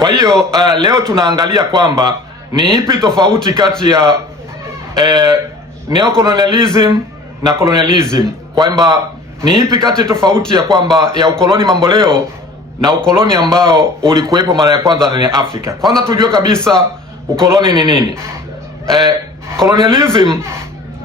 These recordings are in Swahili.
Kwa hiyo leo tunaangalia kwamba ni ipi tofauti kati ya neocolonialism na colonialism, kwamba ni ipi kati tofauti ya kwamba ya ukoloni mamboleo na ukoloni ambao ulikuwepo mara ya kwanza ndani ya Afrika. Kwanza tujue kabisa ukoloni ni nini. Colonialism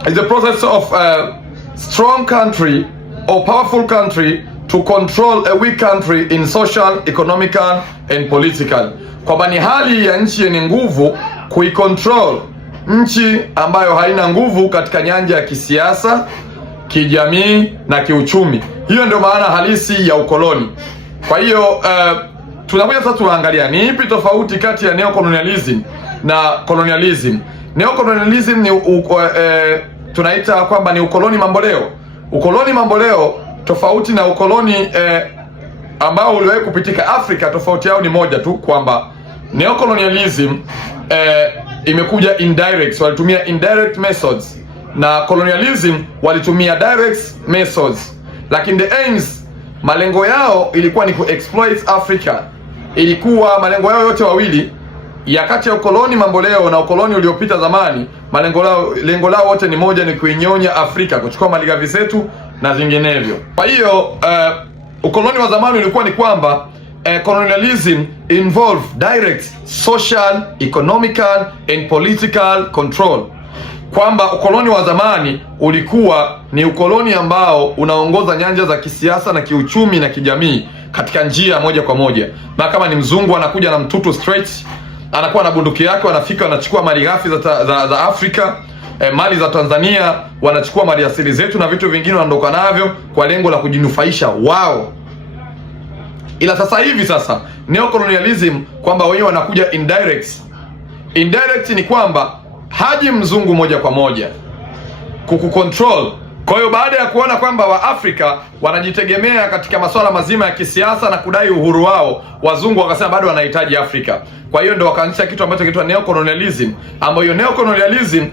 is the process of a strong country or powerful country to control a weak country in social, economical and political. Kwamba ni hali ya nchi yenye nguvu kuicontrol nchi ambayo haina nguvu katika nyanja ya kisiasa, kijamii na kiuchumi. Hiyo ndio maana halisi ya ukoloni. Kwa hiyo tunakuja sasa tuangalia ni ipi tofauti kati ya neocolonialism na colonialism. Neocolonialism ni tunaita kwamba ni ukoloni mamboleo. Ukoloni mamboleo tofauti na ukoloni ambao uliwahi kupitika Afrika, tofauti yao ni moja tu, kwamba neocolonialism imekuja indirect, walitumia indirect methods, na colonialism walitumia direct methods. Lakini the aims, malengo yao ilikuwa ni kuexploit Africa. Ilikuwa malengo yao yote wawili ya kati ya ukoloni mamboleo na ukoloni uliopita zamani, lengo lao wote ni moja, ni kuinyonya Afrika, kuchukua malighafi zetu na zinginevyo. Kwa hiyo ukoloni wa zamani ulikuwa ni kwamba colonialism involve direct social, economical and political control. Kwamba ukoloni wa zamani ulikuwa ni ukoloni ambao unaongoza nyanja za kisiasa na kiuchumi na kijamii katika njia moja kwa moja. Na kama ni mzungu anakuja na mtutu straight, anakuwa na bunduki yake, wanafika wanachukua malighafi za Afrika, mali za Tanzania, wanachukua mali asili zetu na vitu vingine wanaondoka navyo kwa lengo la kujinufaisha wao. Ila sasa hivi neocolonialism kwamba wenyewe wanakuja indirect. Indirect ni kwamba haji mzungu moja kwa moja kukucontrol. Kwa hiyo baada ya kuona kwamba Waafrika wanajitegemea katika masuala mazima ya kisiasa na kudai uhuru wao, wazungu wakasema bado wanahitaji Afrika. Kwa hiyo ndio wakaanzisha kitu ambacho kinaitwa neocolonialism, ambayo neocolonialism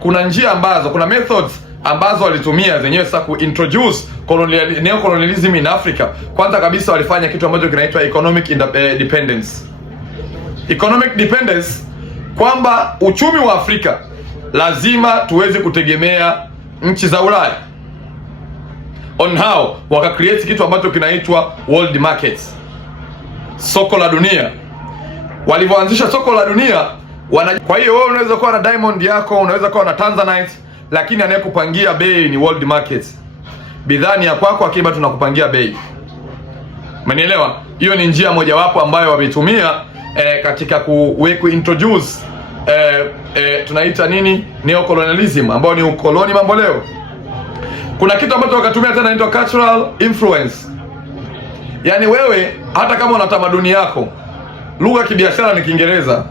kuna njia ambazo, kuna methods ambazo walitumia zenyewe sasa kuintroduce neocolonialism in Africa. Kwanza kabisa walifanya kitu ambacho kinaitwa economic dependence. Economic dependence kwamba uchumi wa Afrika lazima tuweze kutegemea nchi za Ulaya. On how waka create kitu ambacho kinaitwa world markets, soko la dunia. Walivyoanzisha soko la dunia kwa hiyo wewe unaweza kuwa na diamond yako, unaweza kuwa na tanzanite, lakini anayekupangia bei ni world markets. Bidhaa ni ya kwako, akiba tunakupangia bei. Umenielewa? Hiyo ni njia mojawapo ambayo wametumia katika kuintroduce tunaita nini, neocolonialism, ambao ni ukoloni mamboleo. Kuna kitu ambacho wakatumia tena inaitwa cultural influence. Yaani wewe hata kama una tamaduni yako, lugha ya kibiashara ni Kiingereza.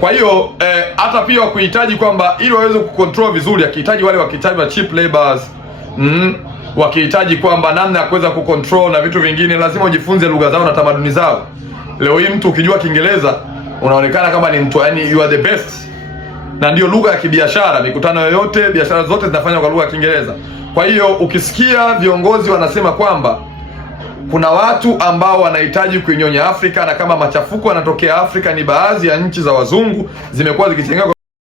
Kwa hiyo hata pia wakuhitaji kwamba ili waweze kucontrol vizuri, akihitaji wale wakihitaji wa cheap labors, wakihitaji kwamba namna ya kuweza kucontrol na vitu vingine, lazima ujifunze lugha zao na tamaduni zao. Leo hii mtu ukijua Kiingereza unaonekana kama ni mtu, yani you are the best. Na ndio lugha ya kibiashara, mikutano yoyote, biashara zote zinafanywa kwa lugha ya Kiingereza. Kwa hiyo ukisikia viongozi wanasema kwamba kuna watu ambao wanahitaji kuinyonya Afrika, na kama machafuko yanatokea Afrika ni baadhi ya nchi za wazungu zimekuwa zikitenga